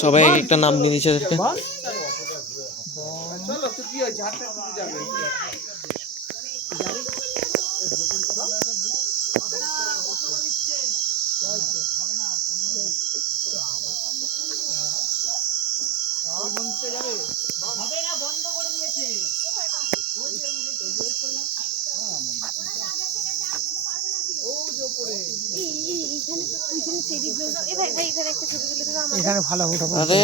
সবাই একটা নাম দিয়ে দিচ্ছে। এখানে ভালো ফটো। আরে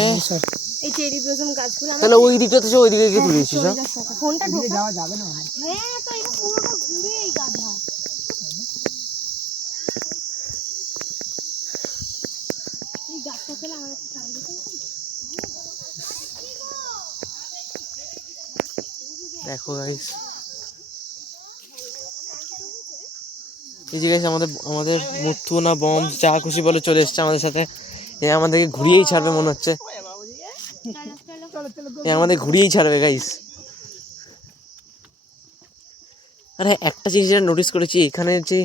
এই চেরি ব্লসম গাছগুলো তাহলে ওই দিকটাতে ওই দিকে গিয়ে তুলেছিস? ফোনটা ঢোকা যাওয়া যাবে না। হ্যাঁ তো এটা পুরোটা ঘুরে এই গাধা। এই গাছটা ফেলে আমার একটা চাল দিতে। দেখো গাইস, এই যে গাইস আমাদের মুত্তু না বম যা খুশি বলে চলে এসছে আমাদের সাথে। এ আমাদেরকে ঘুরিয়েই ছাড়বে মনে হচ্ছে, এ আমাদের ঘুরিয়েই ছাড়বে গাইস। আরে একটা জিনিস যেটা নোটিস করেছি, এখানে যে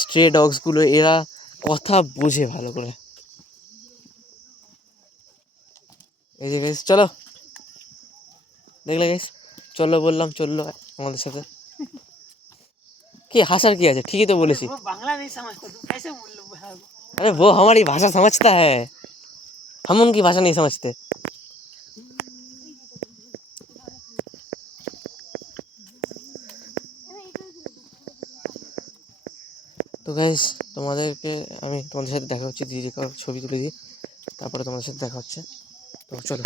স্ট্রে ডগসগুলো এরা কথা বোঝে ভালো করে। এই যে গাইস চলো, দেখলে গাইস, চলো বললাম চললো আমাদের সাথে। কি হাসার কি আছে, ঠিকই তো বলেছি। अरे वो हमारी भाषा समझता है, हम उनकी भाषा नहीं समझते। তো গাইস তোমাদেরকে আমি তোমাদের সাথে দেখা হচ্ছে, দিদি ছবি তুলে দিই, তারপরে তোমাদের সাথে দেখা হচ্ছে। তো চলো।